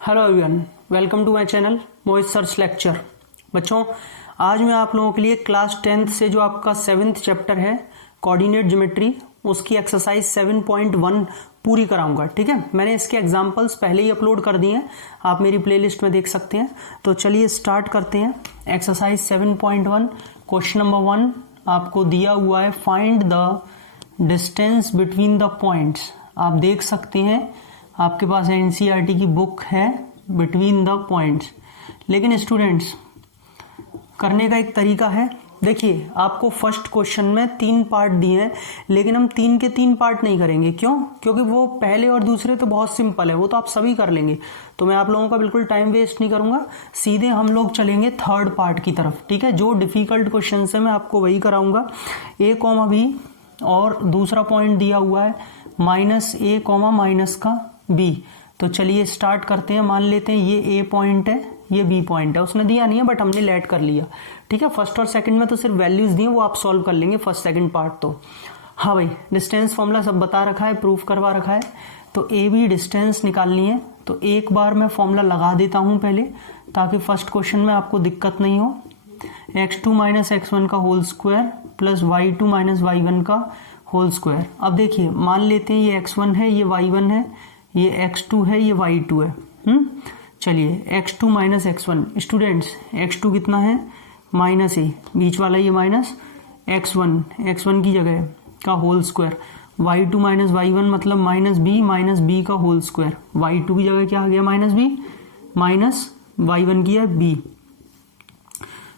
Hello everyone, welcome to my channel Mohit search lecture. बच्चों, आज मैं आप लोगों के लिए क्लास 10th से जो आपका 7th चैप्टर है कोऑर्डिनेट ज्योमेट्री, उसकी एक्सरसाइज 7.1 पूरी कराऊंगा। ठीक है, मैंने इसके एग्जांपल्स पहले ही अपलोड कर दिए हैं, आप मेरी प्लेलिस्ट में देख सकते हैं। तो चलिए स्टार्ट करते हैं। एक्सरसाइज 7.1 क्वेश्चन नंबर 1 आपको दिया हुआ है, find the distance between the points. आप देख सकते हैं आपके पास एनसीईआरटी की बुक है बिटवीन द पॉइंट्स। लेकिन स्टूडेंट्स, करने का एक तरीका है। देखिए, आपको फर्स्ट क्वेश्चन में 3 पार्ट दिए हैं, लेकिन हम 3 के 3 पार्ट नहीं करेंगे। क्यों? क्योंकि वो पहले और दूसरे तो बहुत सिंपल है, वो तो आप सभी कर लेंगे। तो मैं आप लोगों का बिल्कुल टाइम वेस्ट नहीं करूंगा, सीधे हम लोग चलेंगे थर्ड पार्ट की तरफ। ठीक है, जो डिफिकल्ट क्वेश्चन है मैं आपको वही कराऊंगा। A, B और दूसरा पॉइंट दिया हुआ है -A, -B। तो चलिए स्टार्ट करते हैं। मान लेते हैं ये A पॉइंट है, ये B पॉइंट है। उसने दिया नहीं है बट हमने लेट कर लिया। ठीक है, फर्स्ट और सेकंड में तो सिर्फ वैल्यूज दी हैं, वो आप सॉल्व कर लेंगे फर्स्ट सेकंड पार्ट। तो हाँ भाई, डिस्टेंस फॉर्मूला सब बता रखा है, प्रूफ करवा रखा है। तो AB डिस्टेंस निकालनी है। तो एक बार मैं फॉर्मूला लगा देता हूं पहले, ताकि फर्स्ट क्वेश्चन में आपको दिक्कत नहीं हो। x2 - x1 का whole square plus y2 - y1 का होल स्क्वायर। अब देखिए, मान लेते हैं ये x1 है, ये y1 है, ये x2 है, ये y2 है। चलिए x2 - x1, स्टूडेंट्स x2 कितना है -a, बीच वाला ये माइनस x1 की जगह का होल स्क्वायर, y2 - y1 मतलब -b का होल स्क्वायर, y2 की जगह क्या आ गया -b, -y1 की है b।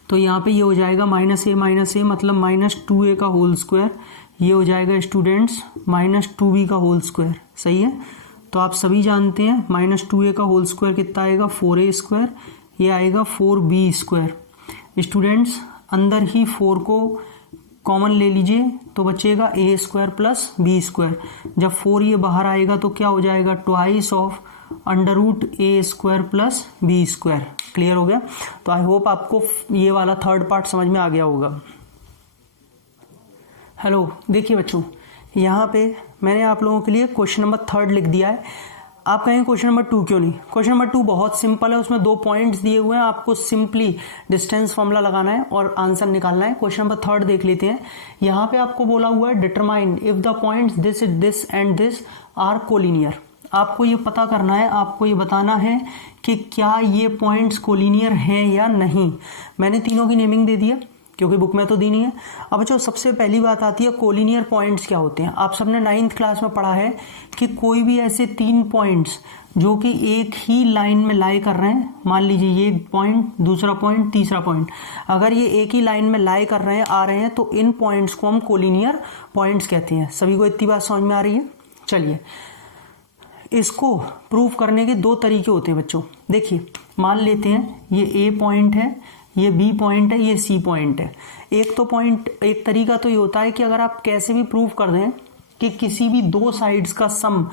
तो यहाँ पे ये हो जाएगा -a मतलब -2a का होल स्क्वायर, ये हो जाएगा स्टूडेंट्स -2b का होल स्क्वायर। सही है, तो आप सभी जानते हैं -2a का होल स्क्वायर कितना आएगा 4a स्क्वायर, ये आएगा 4b स्क्वायर। स्टूडेंट्स, अंदर ही 4 को कॉमन ले लीजिए तो बचेगा a square plus b square. जब 4 ये बाहर आएगा तो क्या हो जाएगा twice of √a square plus b square. Clear हो गया? तो आई होप आपको ये वाला थर्ड पार्ट समझ में आ गया होगा। हेलो, देखिए बच्चों, यहाँ पे मैंने आप लोगों के लिए क्वेश्चन नंबर 3 लिख दिया है। आप कहेंगे क्वेश्चन नंबर 2 क्यों नहीं? क्वेश्चन नंबर 2 बहुत सिंपल है, उसमें 2 पॉइंट्स दिए हुए हैं, आपको सिंपली डिस्टेंस फॉर्मूला लगाना है और आंसर निकालना है। क्वेश्चन नंबर 3 देख लेते हैं। यहाँ पे आपको बोला हुआ है determine if the points this and this are collinear. आपको ये पता करना है, आपको ये बताना है कि क्या ये पॉइंट्स कोलिनियर हैं या नहीं। मैंने तीनों की नेमिंग दे दिया क्योंकि बुक में तो दी नहीं है। अब बच्चों, सबसे पहली बात आती है कोलिनियर पॉइंट्स क्या होते हैं। आप सबने 9th क्लास में पढ़ा है कि कोई भी ऐसे 3 पॉइंट्स जो कि एक ही लाइन में लाई कर रहे हैं, मान लीजिए ये पॉइंट, दूसरा पॉइंट, तीसरा पॉइंट, अगर ये एक ही लाइन में लाई कर रहे हैं, आ रहे हैं, तो इन पॉइंट्स को हम कोलिनियर पॉइंट्स कहते हैं। सभी को इतनी बात समझ में आ रही है? चलिए, इसको प्रूव करने के 2 तरीके होते हैं बच्चों। देखिए, मान लेते हैं ये A पॉइंट है, ये B पॉइंट है, ये C पॉइंट है। एक तरीका तो ये होता है कि अगर आप कैसे भी प्रूव कर दें कि किसी भी 2 साइड्स का सम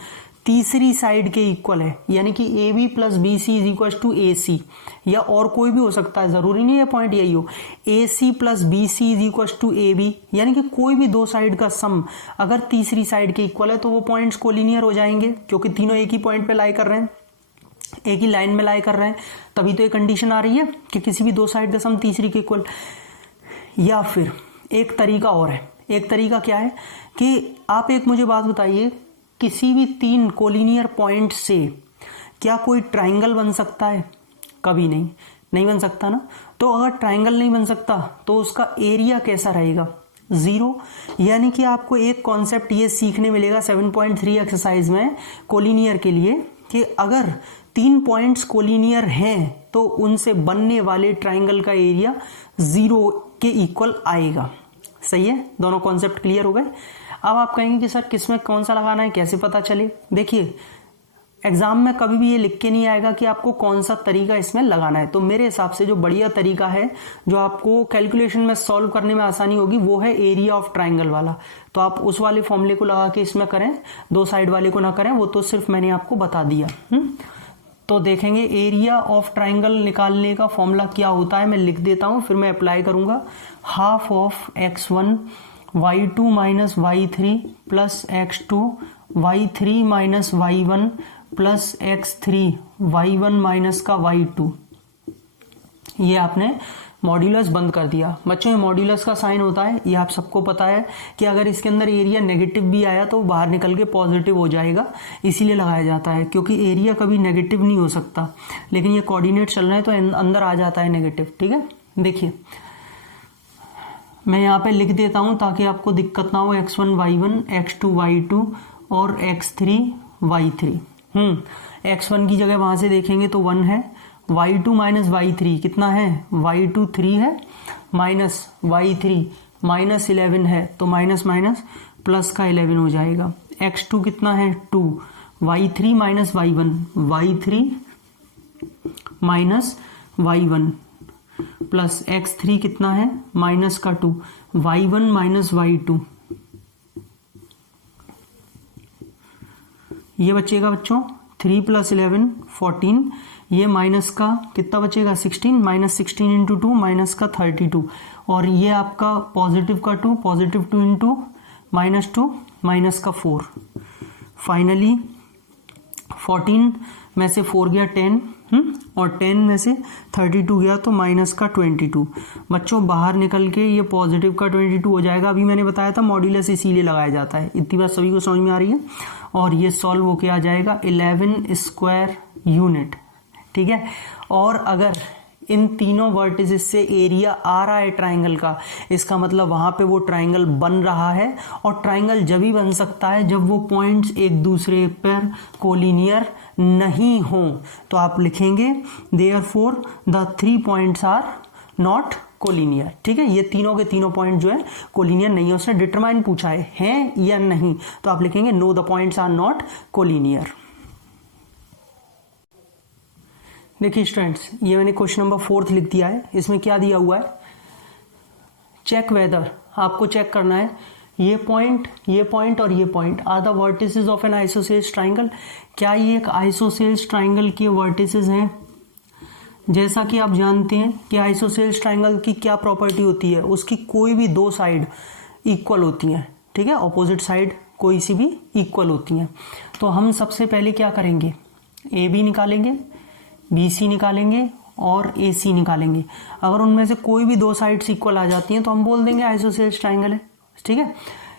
तीसरी साइड के इक्वल है, यानी कि AB + BC = AC, या और कोई भी हो सकता है, जरूरी नहीं है पॉइंट यही हो। AC + BC = AB, यानी कि कोई भी 2 साइड का सम अगर तीसरी साइड के इक्वल है तो वो पॉइंट्स कोलिनियर हो जाएंगे, क्योंकि तीनों एक ही पॉइंट पे लाई कर रहे हैं, एक ही लाइन में लाई कर रहे हैं। तभी तो ये कंडीशन आ रही है कि किसी भी 2 साइड का सम तीसरी के इक्वल। या फिर एक तरीका और है। एक तरीका क्या है कि आप एक मुझे बात बताइए, किसी भी 3 कोलिनियर पॉइंट से क्या कोई ट्राइंगल बन सकता है? कभी नहीं बन सकता ना। तो अगर ट्राइंगल नहीं बन सकता तो उसका एरिया कैसा रहेगा? 0। यानी कि आपको एक कॉन्सेप्ट ये सीखने मिलेगा 7.3 एक्सरसाइज में कोलिनियर के लिए, कि अगर 3 पॉइंट्स कोलिनियर हैं तो उनसे बनने वाले ट्राइंगल का एरिया 0 के इक्वल आएगा। सही है, दोनों कॉन्सेप्ट क्लियर हो गए। अब आप कहेंगे कि सर किसमें कौन सा लगाना है, कैसे पता चले? देखिए, एग्जाम में कभी भी ये लिख के नहीं आएगा कि आपको कौन सा तरीका इसमें लगाना है। तो मेरे हिसाब से जो बढ़िया तरीका है, जो आपको कैलकुलेशन में सॉल्व करने में आसानी होगी, वो है एरिया ऑफ ट्राइंगल वाला। तो आप उस वाले फॉर्मूले को लगा के इसमें करें, 2 साइड वाले को ना करें, वो तो सिर्फ मैंने आपको बता दिया। तो देखेंगे एरिया ऑफ ट्राइंगल निकालने का फॉर्मूला क्या होता है, मैं लिख देता हूं, फिर मैं अप्लाई करूंगा। Half of x1 y2 - y3 plus x2 y3 - y1 plus x3 minus का y2। ये आपने मॉड्यूलस बंद कर दिया। बच्चों ये मॉड्यूलस का साइन होता है, ये आप सबको पता है कि अगर इसके अंदर एरिया नेगेटिव भी आया तो बाहर निकल के पॉजिटिव हो जाएगा, इसीलिए लगाया जाता है, क्योंकि एरिया कभी नेगेटिव नहीं हो सकता। लेकिन ये कोऑर्डिनेट चल रहे हैं तो अंदर आ जाता है नेगेटिव। ठीक है, देखिए मैं यहाँ पे लिख देता हूँ ताकि आपको दिक्कत ना हो। x1 y1, x2 y2 और x3 y3। x1 की जगह वहां से देखेंगे तो 1 है, y2 माइनस y3 कितना है, y2 3 है, माइनस y3 माइनस 11 है, तो माइनस माइनस प्लस का 11 हो जाएगा। x2 कितना है 2, y3 minus y1, y3 minus y1 plus x3 कितना है माइनस का 2, y1 माइनस y2। ये बचेगा बच्चों 3 प्लस 11 14, ये माइनस का कितना बचेगा 16, माइनस 16 इंटू 2 माइनस का 32, और ये आपका पॉजिटिव का 2, पॉजिटिव 2 इंटू माइनस 2 माइनस का 4। फाइनली 14 में से 4 गया 10, और 10 में से 32 गया तो माइनस का 22। बच्चों बाहर निकल के ये पॉजिटिव का 22 हो जाएगा। अभी मैंने बताया था मॉड्यूलस इसीलिए लगाया जाता है। इतनी बात सभी को समझ में आ रही है। और ये सॉल्व होके आ जाएगा 11 स्क्वायर यूनिट। ठीक है, और अगर इन तीनों वर्टिसेस से एरिया आ रहा है ट्राइंगल का, इसका मतलब वहां पे वो ट्राइंगल बन रहा है। और ट्राइंगल जब ही बन सकता है जब वो पॉइंट्स एक दूसरे पर कोलिनियर नहीं हो। तो आप लिखेंगे therefore the 3 points are not collinear. ठीक है, ये तीनों के तीनों पॉइंट जो है कोलिनियर नहीं है। उसने डिटरमाइन पूछा है या नहीं, तो आप लिखेंगे no the points are not collinear. देखिए स्टूडेंट्स, ये मैंने क्वेश्चन नंबर 4 लिख दिया है। इसमें क्या दिया हुआ है, चेक वेदर, आपको चेक करना है ये पॉइंट और ये point are the vertices of an isosceles triangle. क्या ये एक आइसोसेल्स ट्राइंगल के वर्टिसेस हैं? जैसा कि आप जानते हैं कि आइसोसेल्स ट्राइंगल की क्या प्रॉपर्टी होती है, उसकी कोई भी 2 साइड इक्वल होती हैं। ठीक है, ऑपोजिट साइड कोई सी भी इक्वल होती हैं। तो हम सबसे पहले क्या करेंगे, ए बी निकालेंगे, BC निकालेंगे और AC निकालेंगे। अगर उनमें से कोई भी 2 साइड्स इक्वल आ जाती हैं तो हम बोल देंगे आइसोसेल्स ट्राइंगल है। ठीक है,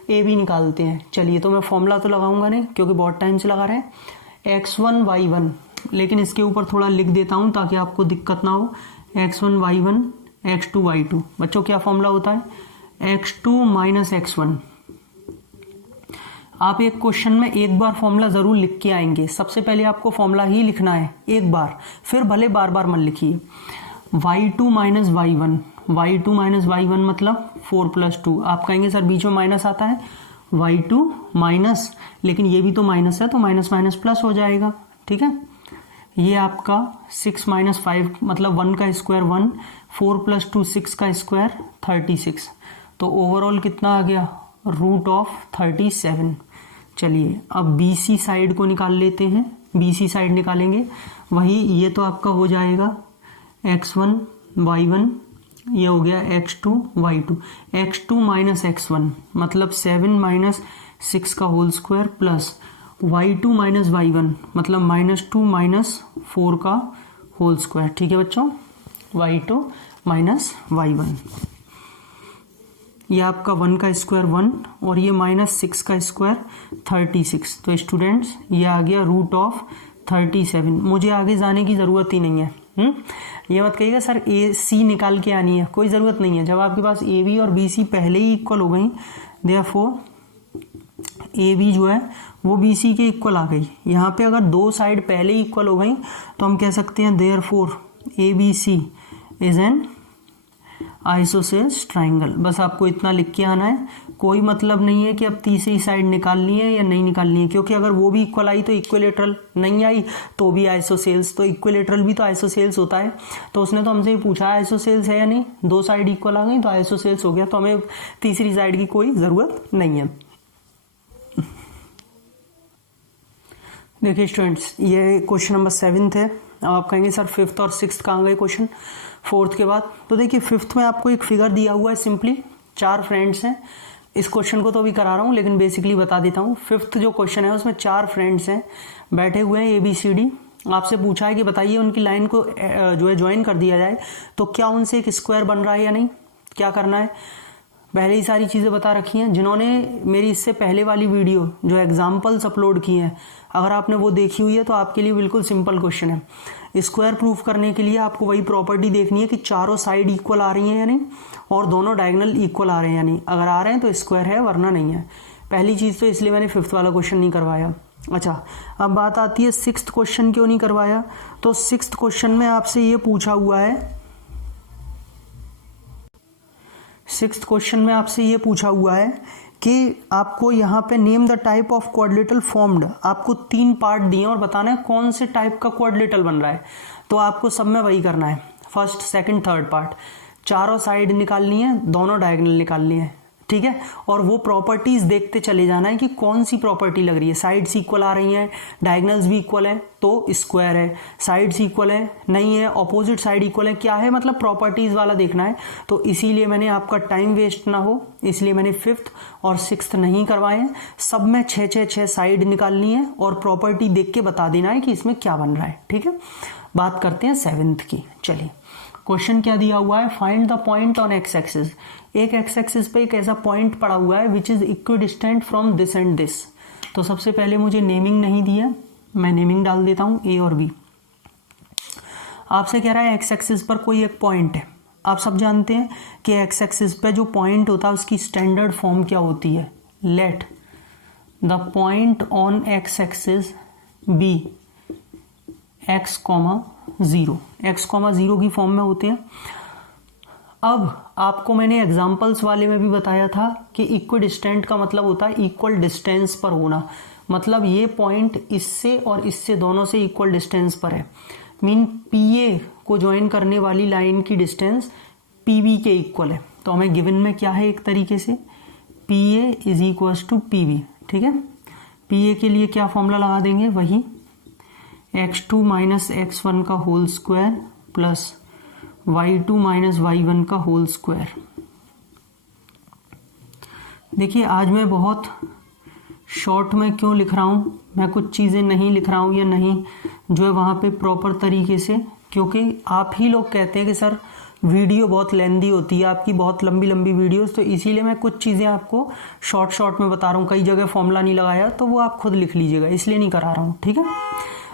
AB निकालते हैं। चलिए, तो मैं फॉर्मूला तो लगाऊंगा नहीं क्योंकि बहुत टाइम से लगा रहे हैं। x1 y1, लेकिन इसके ऊपर थोड़ा लिख देता हूं ताकि आपको दिक्कत ना हो। x1 y1 x2 y2। बच्चों क्या फॉर्मूला होता है, x2 माइनस x1। आप एक क्वेश्चन में एक बार फॉर्मूला जरूर लिख के आएंगे। सबसे पहले आपको फॉर्मूला ही लिखना है एक बार, फिर भले बार बार मत लिखिए। y2 minus y1, y2 minus y1 मतलब 4 प्लस 2। आप कहेंगे सर बीच में माइनस आता है, y2 माइनस, लेकिन ये भी तो माइनस है तो माइनस माइनस प्लस हो जाएगा। ठीक है, ये आपका 6 माइनस 5 मतलब 1 का स्क्वायर 1, 4 प्लस 2 6 का स्क्वायर 36। तो ओवरऑल कितना आ गया, रूट ऑफ 37। चलिए अब BC साइड को निकाल लेते हैं। BC साइड निकालेंगे, वही ये तो आपका हो जाएगा x1 y1, ये हो गया x2 y2, x2 minus x1 मतलब 7 माइनस 6 का whole square plus y2 minus y1 मतलब -2 माइनस 4 का होल स्क्वायर। ठीक है बच्चों, y2 माइनस y1, ये आपका 1 का स्क्वायर 1 और ये -6 का स्क्वायर 36। तो स्टूडेंट्स ये आ गया रूट ऑफ 37। मुझे आगे जाने की ज़रूरत ही नहीं है। ये मत कहिएगा सर AC निकाल के आनी है, कोई ज़रूरत नहीं है। जब आपके पास AB और BC पहले ही इक्वल हो गई, देयरफॉर AB जो है वो BC के इक्वल आ गई। यहाँ पे अगर 2 साइड पहले ही इक्वल हो गई तो हम कह सकते हैं therefore ABC is an isosceles triangle. बस आपको इतना लिख के आना है। कोई मतलब नहीं है कि अब तीसरी साइड निकालनी है या नहीं निकालनी है, क्योंकि अगर वो भी इक्वल आई तो इक्विलेटरल, नहीं आई तो भी आइसोसेल्स। तो इक्विलेटरल भी तो आइसोसेल्स होता है। तो उसने तो हमसे पूछा है आइसोसेल्स है या नहीं, 2 साइड इक्वल आ गई तो आइसोसेल्स हो गया। तो हमें तीसरी साइड की कोई जरूरत नहीं है। देखिए स्टूडेंट्स, ये क्वेश्चन नंबर 7 है। अब आप कहेंगे सर 5th और 6th कहाँ गए क्वेश्चन 4th के बाद। तो देखिए 5th में आपको एक फिगर दिया हुआ है। सिंपली 4 फ्रेंड्स हैं, इस क्वेश्चन को तो अभी करा रहा हूँ लेकिन बेसिकली बता देता हूँ। फिफ्थ जो क्वेश्चन है उसमें 4 फ्रेंड्स हैं, बैठे हुए हैं ABCD। आपसे पूछा है कि बताइए उनकी लाइन को जो है ज्वाइन कर दिया जाए तो क्या उनसे एक स्क्वायर बन रहा है या नहीं, क्या करना है। पहले ही सारी चीज़ें बता रखी हैं। जिन्होंने मेरी इससे पहले वाली वीडियो जो एग्जाम्पल्स अपलोड की हैं, अगर आपने वो देखी हुई है तो आपके लिए बिल्कुल सिंपल क्वेश्चन है। स्क्वायर प्रूफ करने के लिए आपको वही प्रॉपर्टी देखनी है कि चारों साइड इक्वल आ रही हैं या नहीं, और दोनों डायगोनल इक्वल आ रहे हैं या नहीं। अगर आ रहे हैं तो स्क्वायर है, वरना नहीं है। पहली चीज़ तो इसलिए मैंने 5th वाला क्वेश्चन नहीं करवाया। अच्छा, अब बात आती है 6th क्वेश्चन क्यों नहीं करवाया। तो 6th क्वेश्चन में आपसे ये पूछा हुआ है, 6th क्वेश्चन में आपसे ये पूछा हुआ है कि आपको यहाँ पे name the type of quadrilateral formed. आपको 3 पार्ट दिए और बताना है कौन से टाइप का क्वाड्रिलेटरल बन रहा है। तो आपको सब में वही करना है, फर्स्ट, सेकंड, थर्ड पार्ट। चारों साइड निकालनी है, दोनों डायगोनल निकालनी है, ठीक है। और वो प्रॉपर्टीज देखते चले जाना है कि कौन सी प्रॉपर्टी लग रही है। साइड्स इक्वल आ रही हैं, डायगोनल्स भी इक्वल है तो स्क्वायर है, साइड्स इक्वल है नहीं है, ऑपोजिट साइड इक्वल है, क्या है, मतलब प्रॉपर्टीज वाला देखना है। तो इसीलिए मैंने आपका टाइम वेस्ट ना हो, इसलिए मैंने 5th और 6th नहीं करवाए हैं। सब में 6 साइड निकालनी है और प्रॉपर्टी देख के बता देना है कि इसमें क्या बन रहा है, ठीक है। बात करते हैं 7th की। चलिए, क्वेश्चन क्या दिया हुआ है, find the point on x axis. एक एक्स एक्सिस पे एक ऐसा पॉइंट पड़ा हुआ है which is equidistant from this and this. तो सबसे पहले मुझे नेमिंग नहीं दी है, मैं नेमिंग डाल देता हूं A और B। आपसे कह रहा है एक्स एक्सिस पर कोई एक पॉइंट है। आप सब जानते हैं कि एक्स एक्सिस पे जो पॉइंट होता है उसकी स्टैंडर्ड फॉर्म क्या होती है। Let the point on x axis be x, 0। x, 0 की फॉर्म में होते हैं। अब आपको मैंने एग्जाम्पल्स वाले में भी बताया था कि इक्विडिस्टेंट का मतलब होता है इक्वल डिस्टेंस पर होना। मतलब ये पॉइंट इससे और इससे दोनों से इक्वल डिस्टेंस पर है। मीन PA को ज्वाइन करने वाली लाइन की डिस्टेंस PB के इक्वल है। तो हमें गिवन में क्या है, एक तरीके से PA is equal to PB, ठीक है। PA के लिए क्या फॉर्मूला लगा देंगे, वही x2 माइनस x1 का whole square plus y2 minus y1 का होल स्क्वायर। देखिए, आज मैं बहुत शॉर्ट में क्यों लिख रहा हूँ, मैं कुछ चीज़ें नहीं लिख रहा हूँ या नहीं जो है वहाँ पे प्रॉपर तरीके से, क्योंकि आप ही लोग कहते हैं कि सर वीडियो बहुत लेंदी होती है आपकी, बहुत लंबी लंबी वीडियोस, तो इसीलिए मैं कुछ चीज़ें आपको शॉर्ट में बता रहा हूँ। कई जगह फॉर्मूला नहीं लगाया तो वो आप खुद लिख लीजिएगा, इसलिए नहीं करा रहा हूँ, ठीक है।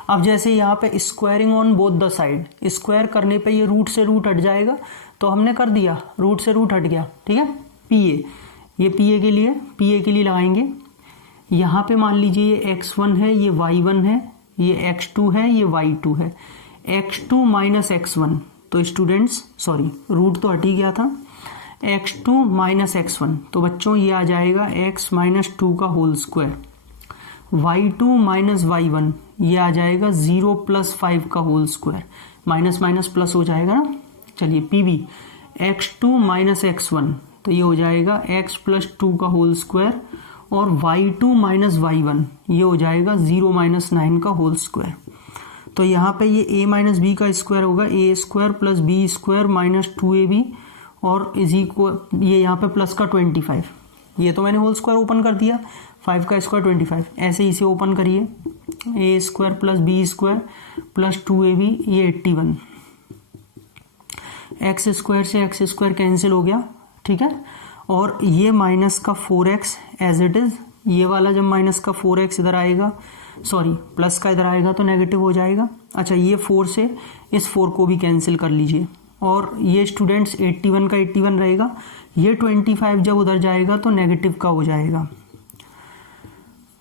अब जैसे यहाँ पे squaring on both the side, square करने पे ये रूट से रूट हट जाएगा, तो हमने कर दिया, रूट से रूट हट गया, ठीक है। PA, ये PA के लिए लगाएंगे। यहाँ पे मान लीजिए ये x1 है, ये y1 है, ये x2 है, ये y2 है। x2 माइनस x1, तो स्टूडेंट्स सॉरी रूट तो हट ही गया था, x2 माइनस x1, तो बच्चों ये आ जाएगा x माइनस 2 का whole square. y2 minus y1 ये आ जाएगा 0 प्लस 5 का whole square, minus minus plus हो जाएगा ना। चलिए PB x2 माइनस x1, तो ये हो जाएगा x प्लस 2 का होल स्क्वायर, और y2 माइनस y1 ये हो जाएगा 0 माइनस 9 का होल स्क्वायर। तो यहाँ पे ये a माइनस बी का स्क्वायर होगा, a square plus b square minus 2ab, और इज इक्वल ये यहाँ पे प्लस का 25। ये तो मैंने होल स्क्वायर ओपन कर दिया, 5 का स्क्वायर 25। ऐसे ही इसे ओपन करिए, a square plus b square plus 2ab, ये 81। एक्स स्क्वायर से एक्स स्क्वायर कैंसिल हो गया, ठीक है। और ये माइनस का 4x एज इट इज, ये वाला जब माइनस का 4x इधर आएगा, सॉरी प्लस का इधर आएगा तो नेगेटिव हो जाएगा। अच्छा, ये 4 से इस 4 को भी कैंसिल कर लीजिए, और ये स्टूडेंट्स 81 का 81 रहेगा, ये 25 जब उधर जाएगा तो नेगेटिव का हो जाएगा।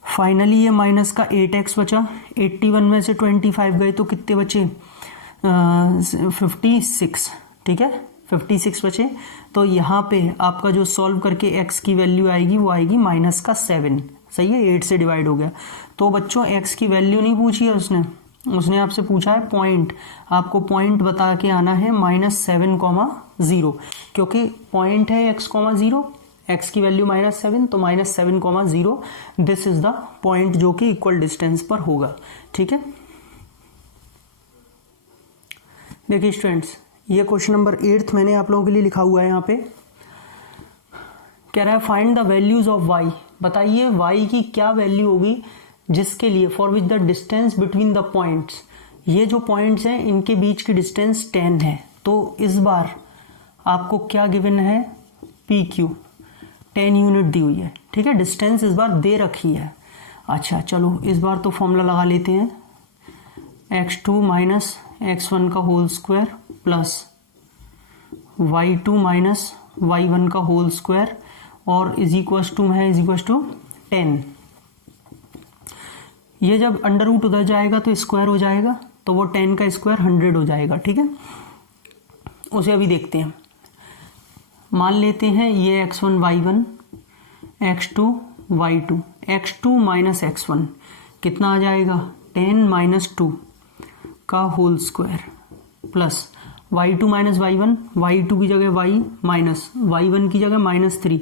फाइनली ये माइनस का 8x बचा, 81 में से 25 गए तो कितने बचे, 56, ठीक है, 56 बचे। तो यहाँ पे आपका जो सॉल्व करके x की वैल्यू आएगी वो आएगी माइनस का 7, सही है, 8 से डिवाइड हो गया। तो बच्चों x की वैल्यू नहीं पूछी है उसने आपसे पूछा है पॉइंट, आपको पॉइंट बता के आना है -7,0, क्योंकि पॉइंट है x, 0, x की वैल्यू -7, तो -7,0 दिस इज द पॉइंट जो कि इक्वल डिस्टेंस पर होगा, ठीक है। देखिए स्टूडेंट्स, ये क्वेश्चन नंबर 8 मैंने आप लोगों के लिए लिखा हुआ है यहाँ पे कह रहा है find the values of y। बताइए y की क्या वैल्यू होगी जिसके लिए for which the distance between the points, ये जो पॉइंट्स हैं इनके बीच की डिस्टेंस 10 है। तो इस बार आपको क्या गिवन है, PQ 10 यूनिट दी हुई है, ठीक है, डिस्टेंस इस बार दे रखी है। अच्छा चलो इस बार तो फॉर्मूला लगा लेते हैं, x2 माइनस x1 का whole square plus y2 minus y1 का होल स्क्वायर और इज इक्वस टू 10। ये जब अंडर रूट उधर जाएगा तो स्क्वायर हो जाएगा, तो वो 10 का स्क्वायर 100 हो जाएगा, ठीक है। उसे अभी देखते हैं। मान लेते हैं ये x1 y1 x2 y2, x2 minus x1 कितना आ जाएगा 10 माइनस 2 का whole square plus y2 minus y2 की जगह y माइनस y1 की जगह -3,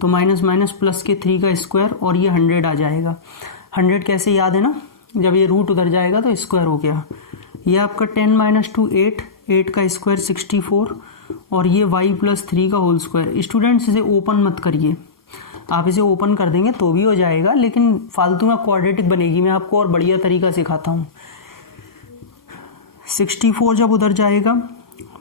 तो माइनस माइनस प्लस के 3 का स्क्वायर और ये 100 आ जाएगा। 100 कैसे याद है ना, जब ये रूट उधर जाएगा तो स्क्वायर हो गया। ये आपका 10 माइनस 2 8 का स्क्वायर 64 और ये y प्लस 3 का होल स्क्वायर। स्टूडेंट्स इसे ओपन मत करिए, आप इसे ओपन कर देंगे तो भी हो जाएगा, लेकिन फालतू में क्वाड्रेटिक बनेगी। मैं आपको और बढ़िया तरीका सिखाता हूँ। 64 जब उधर जाएगा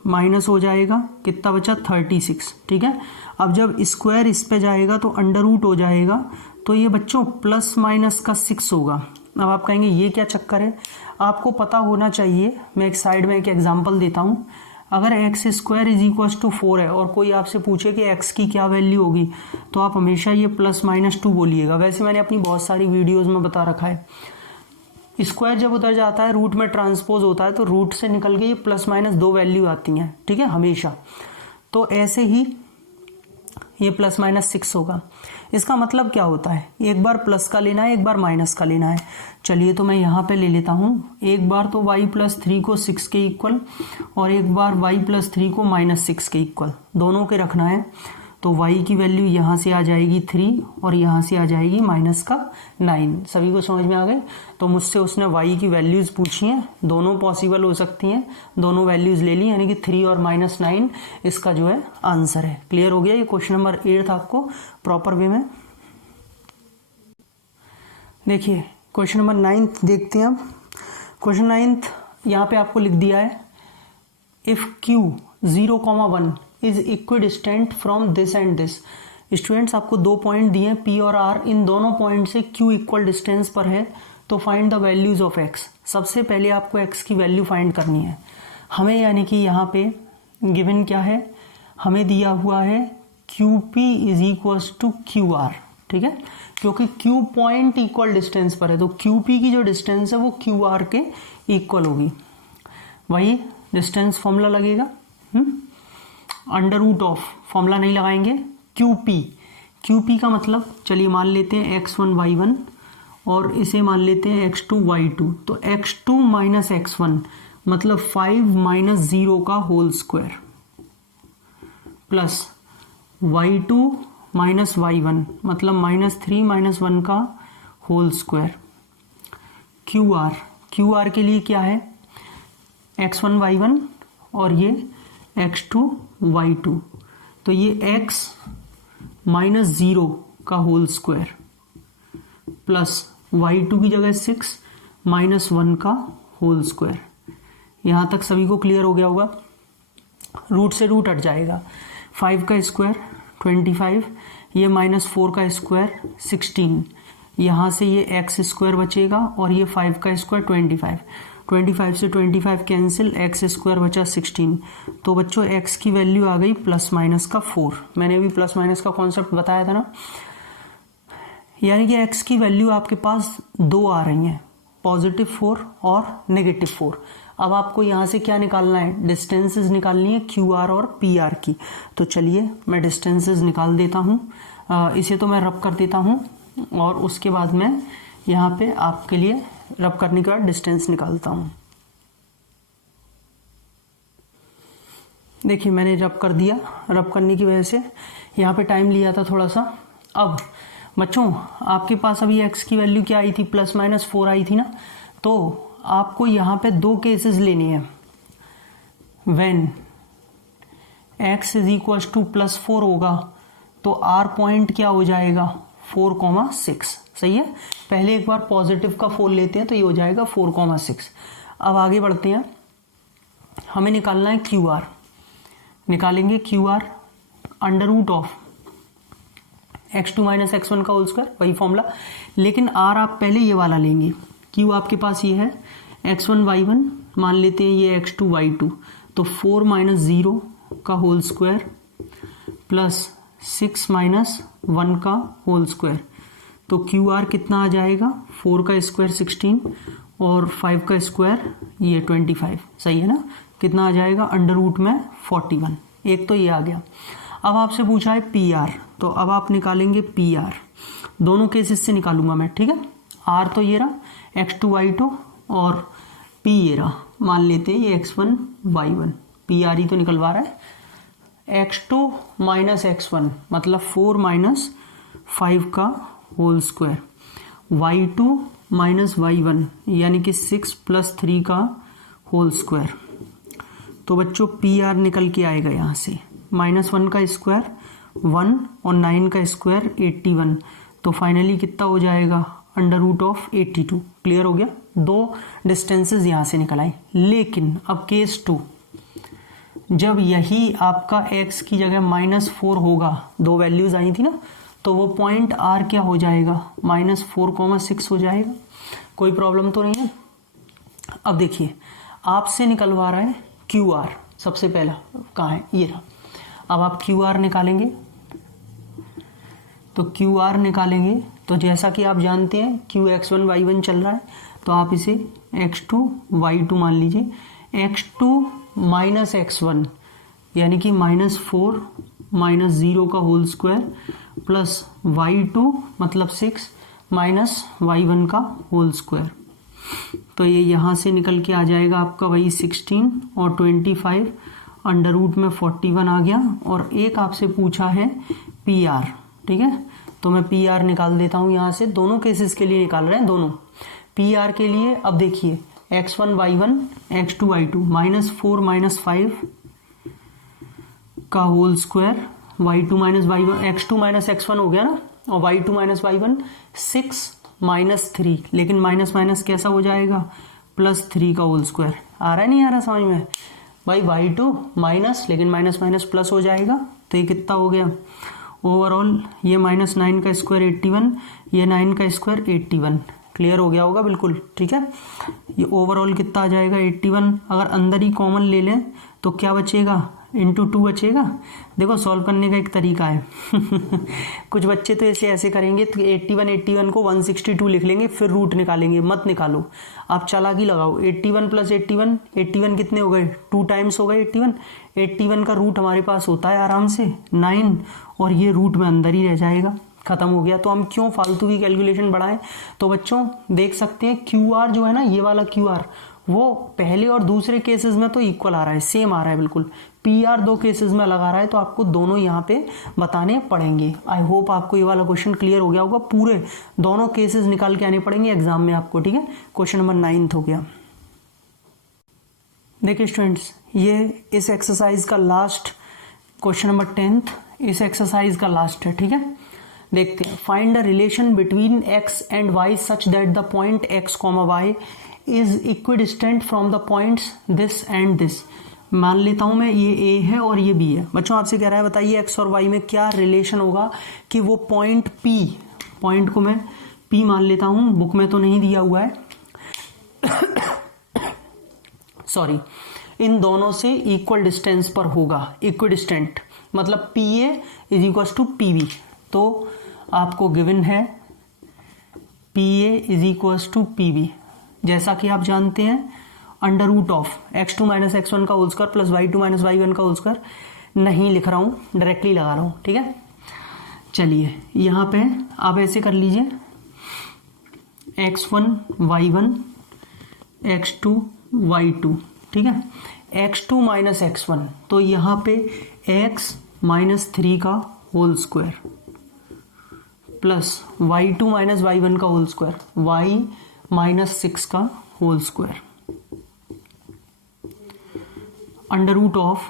माइनस हो जाएगा, कितना बचा 36, ठीक है। अब जब स्क्वायर इस पे जाएगा तो अंडर रूट हो जाएगा, तो ये बच्चों प्लस माइनस का 6 होगा। अब आप कहेंगे ये क्या चक्कर है, आपको पता होना चाहिए। मैं एक साइड में एक एग्जांपल देता हूँ। अगर x square is equal to 4 है और कोई आपसे पूछे कि एक्स की क्या वैल्यू होगी, तो आप हमेशा ये प्लस माइनस 2 बोलिएगा। वैसे मैंने अपनी बहुत सारी वीडियोज़ में बता रखा है, स्क्वायर जब उधर जाता है रूट में ट्रांसपोज होता है तो रूट से निकल के ये प्लस माइनस 2 वैल्यू आती हैं, ठीक है, हमेशा। तो ऐसे ही ये प्लस माइनस 6 होगा। इसका मतलब क्या होता है, एक बार प्लस का लेना है एक बार माइनस का लेना है। चलिए तो मैं यहाँ पे ले लेता हूँ, एक बार तो y प्लस 3 को 6 के इक्वल और एक बार y प्लस 3 को -6 के इक्वल, दोनों के रखना है। तो y की वैल्यू यहाँ से आ जाएगी 3 और यहाँ से आ जाएगी माइनस का 9। सभी को समझ में आ गए। तो मुझसे उसने y की वैल्यूज़ पूछी हैं, दोनों पॉसिबल हो सकती हैं, दोनों वैल्यूज़ ले ली, यानी कि 3 और -9 इसका जो है आंसर है। क्लियर हो गया। ये क्वेश्चन नंबर 8 आपको प्रॉपर वे में। देखिए क्वेश्चन नंबर 9 देखते हैं अब। क्वेश्चन 9 यहाँ पे आपको लिख दिया है, if Q 0,1 is equidistant from this and this. Students आपको 2 पॉइंट दिए हैं P और R, इन दोनों पॉइंट से Q इक्वल डिस्टेंस पर है, तो find the values of x। सबसे पहले आपको x की वैल्यू फाइंड करनी है हमें, यानी कि यहाँ पे गिवन क्या है, हमें दिया हुआ है QP is equal to QR, ठीक है, क्योंकि Q पॉइंट इक्वल डिस्टेंस पर है, तो QP की जो डिस्टेंस है वो QR के इक्वल होगी। वही डिस्टेंस फॉर्मूला लगेगा, अंडर रूट ऑफ, फॉर्मूला नहीं लगाएंगे, QP का मतलब चलिए मान लेते हैं x1 y1 और इसे मान लेते हैं x2 y2। तो x2 माइनस x1 मतलब 5 माइनस 0 का whole square plus y2 minus y1 मतलब -3 माइनस 1 का होल स्क्वायर। QR के लिए क्या है, x1 y1 और ये x2 y2, तो ये x माइनस 0 का होल स्क्वायर प्लस y2 की जगह 6 माइनस 1 का होल स्क्वायर। यहाँ तक सभी को क्लियर हो गया होगा। रूट से रूट हट जाएगा, 5 का स्क्वायर 25, ये -4 का स्क्वायर 16, यहाँ से ये x स्क्वायर बचेगा और ये 5 का स्क्वायर 25 से 25 कैंसिल, x स्क्वायर बचा 16। तो बच्चों x की वैल्यू आ गई प्लस माइनस का 4। मैंने अभी प्लस माइनस का कॉन्सेप्ट बताया था ना, यानी कि x की वैल्यू आपके पास 2 आ रही हैं, +4 और -4। अब आपको यहाँ से क्या निकालना है, डिस्टेंसेस निकालनी है QR और PR की। तो चलिए मैं डिस्टेंसेस निकाल देता हूँ, इसे तो मैं रब कर देता हूँ और उसके बाद मैं यहाँ पे आपके लिए रब करने के बाद डिस्टेंस निकालता हूँ। देखिए मैंने रब कर दिया, रब करने की वजह से यहाँ पे टाइम लिया था थोड़ा सा। अब बच्चों आपके पास अभी x की वैल्यू क्या आई थी, +-4 आई थी ना, तो आपको यहाँ पे 2 केसेस लेने हैं। When x is equal to +4 होगा तो आर पॉइंट क्या हो जाएगा 4,6। सही है, पहले एक बार पॉजिटिव का 4 लेते हैं तो ये हो जाएगा 4,6। अब आगे बढ़ते हैं, हमें निकालना है क्यू आर। निकालेंगे Q R under root of x2 minus x1 का होल स्क्वायर, वही फॉर्मूला, लेकिन आर आप पहले ये वाला लेंगे। क्यू आपके पास ये है x1 y1, मान लेते हैं ये x2 y2, तो 4 माइनस 0 का होल स्क्वायर प्लस 6 माइनस 1 का होल स्क्वायर, तो क्यू आर कितना आ जाएगा 4 का स्क्वायर 16 और 5 का स्क्वायर ये 25। सही है ना, कितना आ जाएगा अंडर रूट में 41। एक तो ये आ गया। अब आपसे पूछा है पी आर, तो अब आप निकालेंगे पी आर, दोनों केसेस से निकालूंगा मैं, ठीक है। आर तो ये रहा x2 y2 और पी ये रहा, मान लेते हैं ये x1 y1, पी आर ही तो निकलवा रहा है। x2 माइनस x1 मतलब 4 माइनस 5 का whole square, y2 minus y1 यानी कि 6 प्लस 3 का होल स्क्वायर। तो बच्चों पी आर निकल के आएगा यहाँ से -1 का स्क्वायर 1 और 9 का स्क्वायर 81, तो फाइनली कितना हो जाएगा अंडर रूट ऑफ 82। क्लियर हो गया, दो डिस्टेंसेस यहाँ से निकल आई। लेकिन अब केस 2, जब यही आपका x की जगह -4 होगा, दो वैल्यूज आई थी ना, तो वो पॉइंट r क्या हो जाएगा -4,6 हो जाएगा। कोई प्रॉब्लम तो नहीं है। अब देखिए आपसे निकलवा रहा है क्यू आर, सबसे पहला कहाँ है ये रहा। अब आप क्यू आर निकालेंगे, तो क्यू आर निकालेंगे तो जैसा कि आप जानते हैं क्यू x1 y1 चल रहा है, तो आप इसे x2 y2 मान लीजिए। x2 माइनस x1 यानी कि -4 माइनस 0 का होल स्क्वायर प्लस y2 मतलब 6 माइनस y1 का होल स्क्वायर, तो ये यहाँ से निकल के आ जाएगा आपका वही 16 और 25 अंडर रूट में 41 आ गया। और एक आपसे पूछा है पी आर, ठीक है, तो मैं पी आर निकाल देता हूँ यहाँ से, दोनों केसेस के लिए निकाल रहे हैं दोनों। पी आर के लिए अब देखिए x1 y1 x2 y2 -4 minus 5 का whole square, y2 minus y1 x2 minus x1 हो गया ना, और y2 माइनस y1 6 माइनस 3, लेकिन माइनस माइनस कैसा हो जाएगा +3 का होल स्क्वायर। आ रहा है नहीं आ रहा समझ में भाई, y2 माइनस लेकिन माइनस माइनस प्लस हो जाएगा, तो ये कितना हो गया ओवरऑल, ये -9 का स्क्वायर 81, ये 9 का स्क्वायर 81। क्लियर हो गया होगा बिल्कुल, ठीक है। ये ओवरऑल कितना आ जाएगा 81। अगर अंदर ही कॉमन ले लें तो क्या बचेगा इंटू 2 बचेगा। देखो सॉल्व करने का एक तरीका है कुछ बच्चे तो ऐसे करेंगे, तो 81 को 162 लिख लेंगे, फिर रूट निकालेंगे। मत निकालो, आप चालाकी लगाओ। 81 प्लस 81 कितने हो गए 2 टाइम्स हो गए 81 का रूट हमारे पास होता है आराम से 9, और ये रूट में अंदर ही रह जाएगा, खत्म हो गया। तो हम क्यों फालतू की कैलकुलेशन बढ़ाएं। तो बच्चों देख सकते हैं क्यू आर जो है ना, ये वाला क्यू आर वो पहले और दूसरे केसेस में तो इक्वल आ रहा है, सेम आ रहा है बिल्कुल। पी आर दो केसेस में लगा रहा है, तो आपको दोनों यहाँ पे बताने पड़ेंगे। आई होप आपको ये वाला क्वेश्चन क्लियर हो गया होगा। पूरे दोनों केसेस निकाल के आने पड़ेंगे एग्जाम में आपको, ठीक है। क्वेश्चन नंबर 9 हो गया। देखिए स्टूडेंट्स, ये इस एक्सरसाइज का लास्ट क्वेश्चन नंबर 10 इस एक्सरसाइज का लास्ट है, ठीक है। देखते हैं, find the relation between x and y such that the point x, y is equidistant from the points this and this. मान लेता हूं मैं ये a है और ये b है। बच्चों आपसे कह रहा है बताइए x और y में क्या रिलेशन होगा कि वो पॉइंट p, पॉइंट को मैं p मान लेता हूं, बुक में तो नहीं दिया हुआ है सॉरी, इन दोनों से इक्वल डिस्टेंस पर होगा। इक्विडिस्टेंट मतलब PA is equal to PB। तो आपको गिवन है PA is equal to PB, जैसा कि आप जानते हैं under root of x2 minus x1 का whole square plus y2 minus y1 का होल स्क्वायर। नहीं लिख रहा हूं, डायरेक्टली लगा रहा हूं, ठीक है। चलिए यहां पे आप ऐसे कर लीजिए x1 y1 x2 y2, ठीक है। x2 माइनस x1, तो यहां पे x माइनस 3 का whole square plus y2 minus y1 का होल स्क्वायर, y माइनस 6 का whole square under root of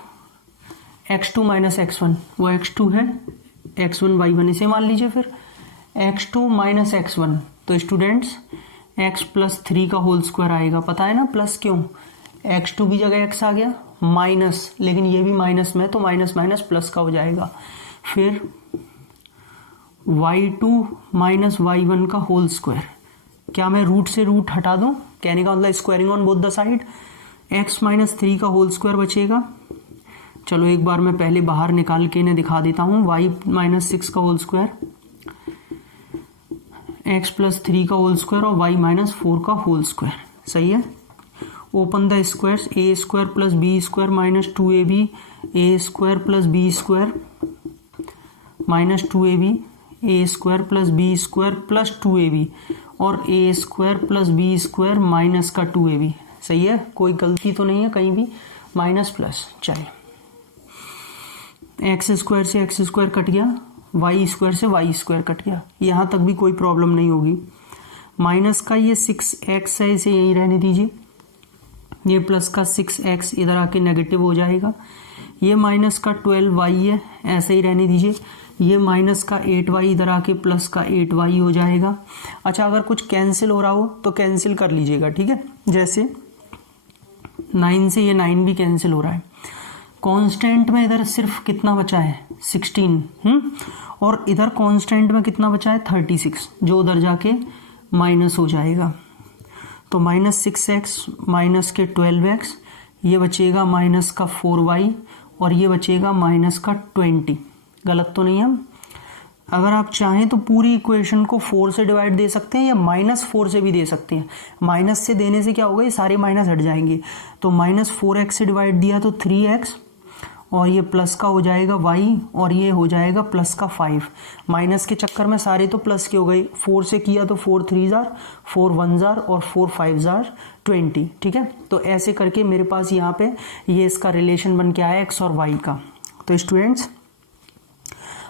x2 minus x1, वो x2 है, x1 y1 इसे मान लीजिए, फिर x2 माइनस x1, तो स्टूडेंट्स x प्लस 3 का होल स्क्वायर आएगा। पता है ना प्लस क्यों, x2 की जगह x आ गया, माइनस, लेकिन ये भी माइनस में तो माइनस माइनस प्लस का हो जाएगा। फिर y2 माइनस y1 का होल स्क्वायर, क्या मैं रूट से रूट हटा दूं, कहने का मतलब squaring on both the side, x minus 3 का होल स्क्वायर बचेगा। चलो एक बार मैं पहले बाहर निकाल के इन्हें दिखा देता हूं, y माइनस 6 का होल स्क्वायर, x प्लस 3 का होल स्क्वायर और y माइनस 4 का होल स्क्वायर। सही है, open the squares, a square plus b square minus 2ab, a square plus b square minus 2ab, a square plus b square plus 2ab और a square plus b square minus का 2ab। सही है, कोई गलती तो नहीं है कहीं भी, माइनस प्लस। चलिए, एक्स स्क्वायर से एक्स स्क्वायर कट गया, वाई स्क्वायर से वाई स्क्वायर कट गया, यहाँ तक भी कोई प्रॉब्लम नहीं होगी। माइनस का ये 6x है, इसे यहीं रहने दीजिए, ये प्लस का 6x इधर आके नेगेटिव हो जाएगा, ये माइनस का 12y है, ऐसे ही रहने दीजिए, ये माइनस का 8y इधर आके प्लस का 8y हो जाएगा। अच्छा, अगर कुछ कैंसिल हो रहा हो तो कैंसिल कर लीजिएगा, ठीक है, जैसे 9 से ये 9 भी कैंसिल हो रहा है। कांस्टेंट में इधर सिर्फ कितना बचा है, 16, और इधर कांस्टेंट में कितना बचा है, 36, जो उधर जाके माइनस हो जाएगा। तो माइनस 6x माइनस के 12x, ये बचेगा माइनस का 4y और ये बचेगा माइनस का 20। गलत तो नहीं है। अगर आप चाहें तो पूरी इक्वेशन को 4 से डिवाइड दे सकते हैं या माइनस 4 से भी दे सकते हैं। माइनस से देने से क्या होगा, ये सारे माइनस हट जाएंगे। तो माइनस 4x से डिवाइड दिया तो 3x और ये प्लस का हो जाएगा y और ये हो जाएगा प्लस का 5। माइनस के चक्कर में सारे तो प्लस के हो गए, 4 से किया तो 4 3 जार, 4 1 जार और 4 5 जार 20। ठीक है, तो ऐसे करके मेरे पास यहाँ पे ये इसका रिलेशन बन के आया x और y का। तो स्टूडेंट्स,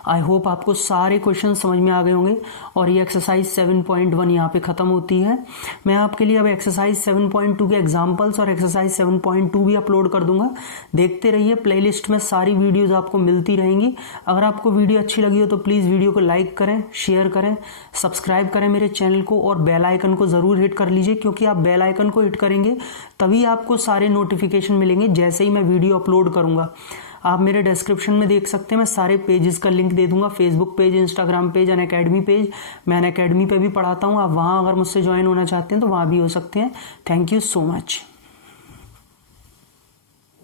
आई होप आपको सारे क्वेश्चन समझ में आ गए होंगे और ये एक्सरसाइज 7.1 यहाँ पे ख़त्म होती है। मैं आपके लिए अब एक्सरसाइज 7.2 के एग्जाम्पल्स और एक्सरसाइज 7.2 भी अपलोड कर दूंगा। देखते रहिए, प्लेलिस्ट में सारी वीडियोस आपको मिलती रहेंगी। अगर आपको वीडियो अच्छी लगी हो तो प्लीज़ वीडियो को लाइक करें, शेयर करें, सब्सक्राइब करें मेरे चैनल को और बेल आइकन को ज़रूर हिट कर लीजिए, क्योंकि आप बेल आइकन को हिट करेंगे तभी आपको सारे नोटिफिकेशन मिलेंगे जैसे ही मैं वीडियो अपलोड करूँगा। आप मेरे डिस्क्रिप्शन में देख सकते हैं, मैं सारे पेजेस का लिंक दे दूंगा, Facebook page, Instagram page, Unacademy page. मैं अनअकैडमी पे भी पढ़ाता हूँ, आप वहाँ अगर मुझसे ज्वाइन होना चाहते हैं तो वहाँ भी हो सकते हैं। Thank you so much.